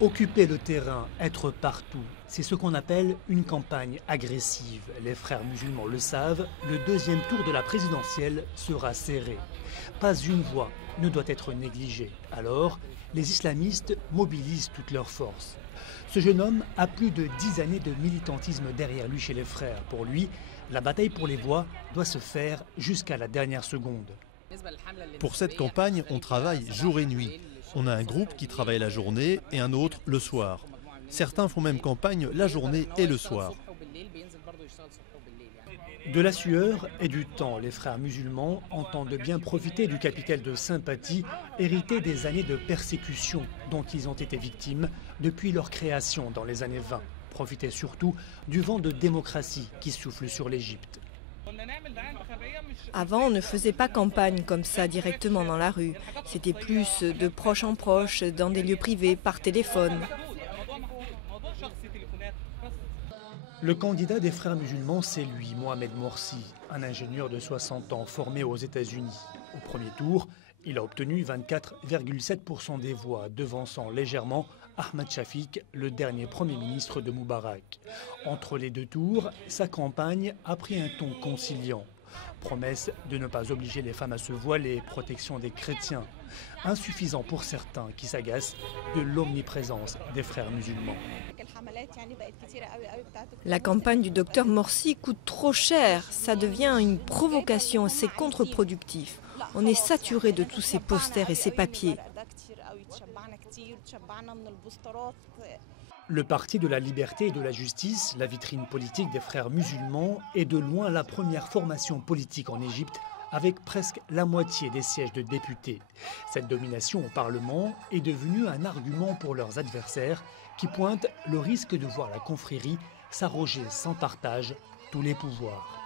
Occuper le terrain, être partout, c'est ce qu'on appelle une campagne agressive. Les frères musulmans le savent, le deuxième tour de la présidentielle sera serré. Pas une voix ne doit être négligée. Alors, les islamistes mobilisent toutes leurs forces. Ce jeune homme a plus de 10 années de militantisme derrière lui chez les frères. Pour lui, la bataille pour les voix doit se faire jusqu'à la dernière seconde. Pour cette campagne, on travaille jour et nuit. On a un groupe qui travaille la journée et un autre le soir. Certains font même campagne la journée et le soir. De la sueur et du temps, les frères musulmans entendent bien profiter du capital de sympathie hérité des années de persécution dont ils ont été victimes depuis leur création dans les années 20. Profiter surtout du vent de démocratie qui souffle sur l'Égypte. Avant, on ne faisait pas campagne comme ça directement dans la rue. C'était plus de proche en proche, dans des lieux privés, par téléphone. Le candidat des frères musulmans, c'est lui, Mohamed Morsi, un ingénieur de 60 ans formé aux États-Unis. Au premier tour, il a obtenu 24,7% des voix, devançant légèrement Ahmed Shafik, le dernier Premier ministre de Moubarak. Entre les deux tours, sa campagne a pris un ton conciliant. Promesse de ne pas obliger les femmes à se voiler, protection des chrétiens. Insuffisant pour certains qui s'agacent de l'omniprésence des frères musulmans. La campagne du docteur Morsi coûte trop cher. Ça devient une provocation, c'est contre-productif. On est saturé de tous ces posters et ces papiers. Le Parti de la liberté et de la justice, la vitrine politique des frères musulmans, est de loin la première formation politique en Égypte, avec presque la moitié des sièges de députés. Cette domination au Parlement est devenue un argument pour leurs adversaires qui pointent le risque de voir la confrérie s'arroger sans partage tous les pouvoirs.